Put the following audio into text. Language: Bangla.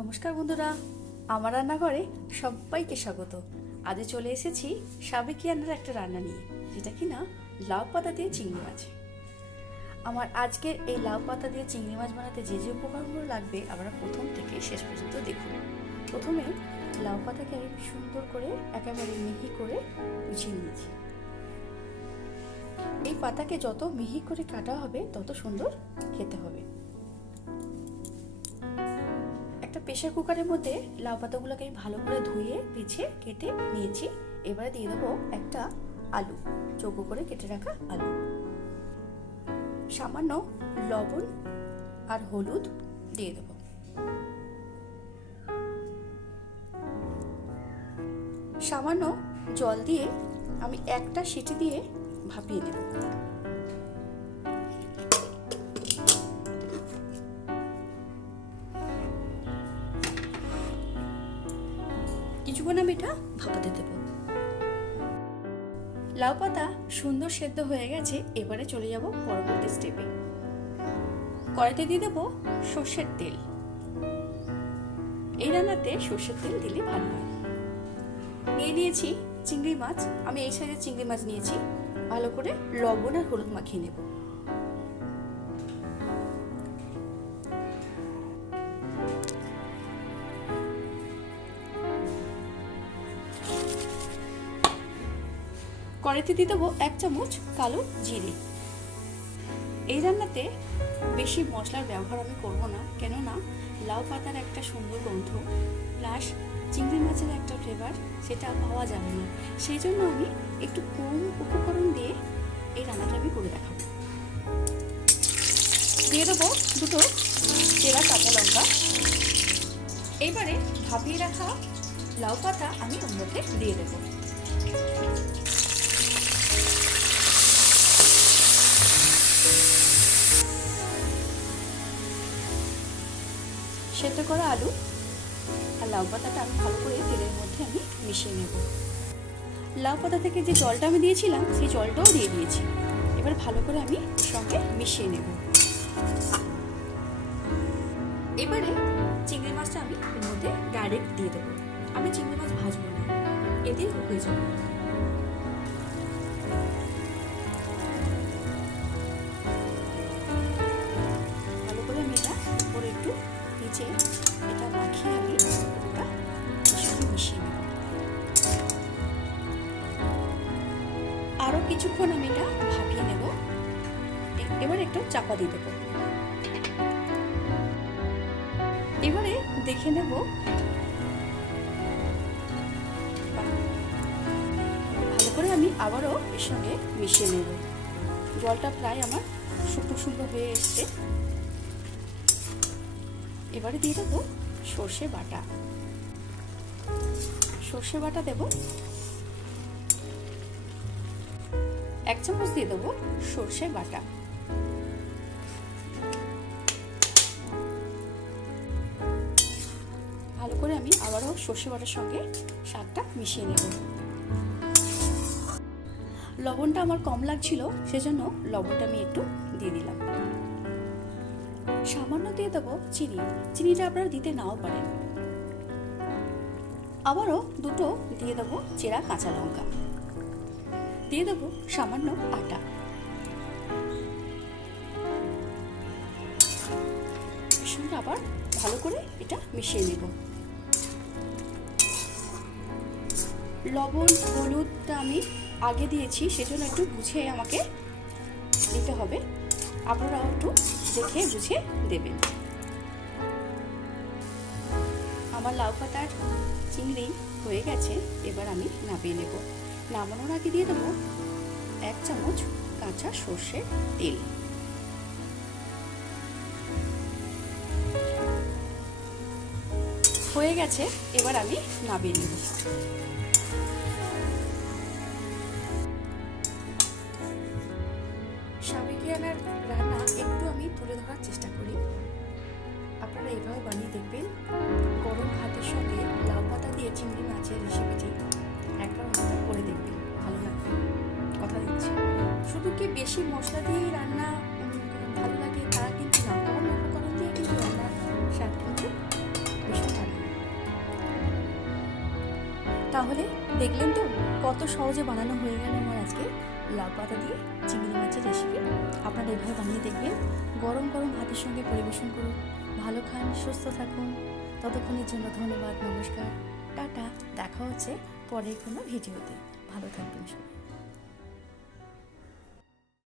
নমস্কার বন্ধুরা, আমার রান্নাঘরে সবাইকে স্বাগত। আজ চলে এসেছি সাবেকিয়ানার একটা রান্না নিয়ে, যেটা কিনা লাউ পাতা দিয়ে চিংড়ি মাছ। আমার আজকের এই লাউ পাতা দিয়ে চিংড়ি মাছ বানাতে যে যে উপকরণগুলো লাগবে আপনারা প্রথম থেকে শেষ পর্যন্ত দেখুন। প্রথমে লাউ পাতাকে আমি সুন্দর করে একেবারে মিহি করে কুচিয়ে নিয়েছি। এই পাতাকে যত মিহি করে কাটা হবে তত সুন্দর খেতে হবে। প্রেসার কুকারের মধ্যে লাউ পাতাগুলোকে আমি ভালো করে ধুয়ে পিছে কেটে নিয়েছি। এবারে দিয়ে দেবো একটা আলু, চৌকো করে কেটে রাখা আলু। সামান্য লবণ আর হলুদ দিয়ে দেব। সামান্য জল দিয়ে আমি একটা সিটি দিয়ে ভাপিয়ে নেব। কিছুক্ষণ আমি এটা ভাপাতে দেব। লাউ পাতা সুন্দর সেদ্ধ হয়ে গেছে। এবারে চলে যাব পরবর্তী স্টেপে। কড়াইতে দিয়ে দেব সর্ষের তেল। এই রান্নাতে সর্ষের তেল দিলে ভালো হয়। নিয়ে নিয়েছি চিংড়ি মাছ। আমি এই সাইজের চিংড়ি মাছ নিয়েছি। ভালো করে লবণ আর হলুদ মাখিয়ে নেব। কড়াইতে দিয়ে দেবো 1 চামচ কালো জিরে। এই রান্নাতে বেশি মশলার ব্যবহার আমি করব না, কেননা লাউ পাতার একটা সুন্দর গন্ধ প্লাস চিংড়ি মাছের একটা ফ্লেভার সেটা পাওয়া যাবে না। সেই জন্য আমি একটু কম উপকরণ দিয়ে এই রান্নাটা আমি করে দেখাবো। দিয়ে দেবো 2 চেরা কাঁচা লঙ্কা। এবারে ভাপিয়ে রাখা লাউ পাতা আমি ওর মধ্যে দিয়ে দেবো। সেদ্ধ করা আলু আর লাউ পাতাটা আমি ভালো করে তেলের মধ্যে আমি মিশিয়ে নেব। লাউ পাতা থেকে যে জলটা আমি দিয়েছিলাম সেই জলটাও দিয়ে দিয়েছি। এবার ভালো করে আমি সঙ্গে মিশিয়ে নেব। এবারে চিংড়ি মাছটা আমি এর মধ্যে ডাইরেক্ট দিয়ে দেবো। আমি চিংড়ি মাছ ভাজবো না, এতেই হয়ে যাবে। ভালো করে আমি এটা উপরে একটু নিচে এটা মাখিয়ে আমি পুরোটা একসাথে মিশিয়ে নেব। আরো কিছুক্ষণ আমি এটা ভাপিয়ে নেব। এবার একটু চাপা দিয়ে দেবো। এবারে দেখে নেব ভালো করে আমি আবারও এর সঙ্গে মিশিয়ে নেব। জলটা প্রায় আমার শুকনো শুকনো হয়ে এসছে। এবারে দিয়ে দেবো সর্ষে বাটা। সর্ষে বাটা দেব 1 চামচ দিয়ে দেবো সর্ষে বাটা। ভালো করে আমি আবারও সর্ষে বাটার সঙ্গে শাকটা মিশিয়ে নেব। লবণটা আমার কম লাগছিল, সেজন্য লবণটা আমি একটু দিয়ে দিলাম। সামান্য দিয়ে দেবো চিনি। চিনিটা আপনারা দিতে নাও পারেন। আবারও 2 দিয়ে দেবো চেরা কাঁচা লঙ্কা। দিয়ে দেবো সামান্য আটা। এর সঙ্গে আবার ভালো করে এটা মিশিয়ে নেব। লবণ হলুদটা আমি আগে দিয়েছি, সেজন্য একটু বুঝে আমাকে দিতে হবে। আপনারাও একটু দেখে বুঝে দেবেন। আমার লাউ পাতার চিংড়ি হয়ে গেছে। এবার আমি নামিয়ে নেব। নামানোর আগে দিয়ে দেবো 1 চামচ কাঁচা সর্ষের তেল। হয়ে গেছে, এবার আমি নামিয়ে নেব। সাবেকিয়ানার রান্না একটু আমি তুলে ধরার চেষ্টা করি। আপনারা এইভাবে বানিয়ে দেখবেন। গরম ভাতের সঙ্গে লাউ পাতা দিয়ে চিংড়ি মাছের রেসিপিটি একবার অন্তত করে দেখবেন, ভালো লাগবে, কথা দিচ্ছি। শুধু কি বেশি মশলা দিয়ে রান্না ভালো লাগে তা কিন্তু না, কম উপকরণ দিয়ে কিন্তু রান্নার স্বাদ কিন্তু ভীষণ তাহলে দেখলেন তো কত সহজে বানানো হয়ে গেল আমার আজকে লাউ পাতা দিয়ে চিংড়ি মাছের রেসিপি। আপনারা এভাবে বানিয়ে দেখবেন, গরম গরম ভাতের সঙ্গে পরিবেশন করুন। ভালো খান, সুস্থ থাকুন। ততক্ষণের জন্য ধন্যবাদ, নমস্কার, টাটা। দেখা হচ্ছে পরের কোনো ভিডিওতে। ভালো থাকবেন সবাই।